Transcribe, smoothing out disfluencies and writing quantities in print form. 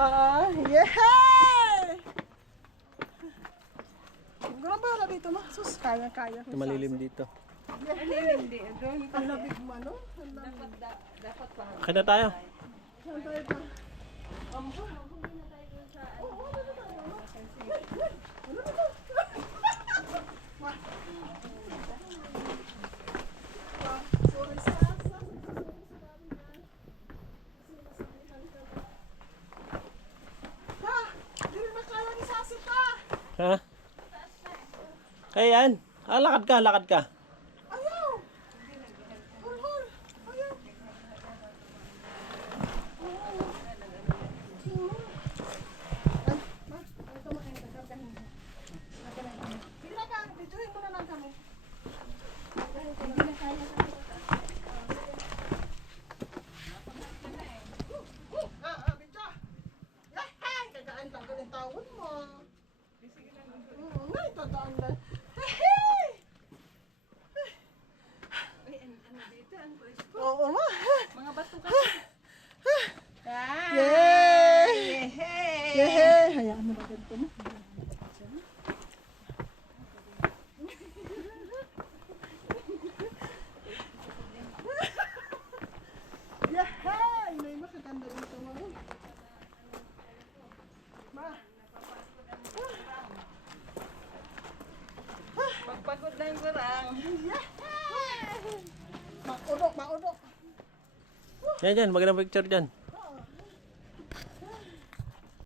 Yeah! Grabe na dito, no? Sus, kaya-kaya. Malilim dito. Hindi. Doon Ang labig mo, no? dapat pa. Kaya na tayo. Saan tayo pa? Ha? Kaya yan. Lakad ka, lakad ka. Ayaw! Hul! Ayaw! Hindi ka, dituhin mo na lang kami. Hindi na kaya. Bidyo! Yahay! Kagaan lang ka ng tawon mo. Ngay, tadaan na. Hey! Oo ma. Mga bato ka. Yay! Yay! Yay! Hayaan mo ba ganito na? Yahay! May makaganda dito mo. Ma. Pagpagod na yung gurang. Yahay! Maudok, maudok. Yan, yan. Magandang picture dyan.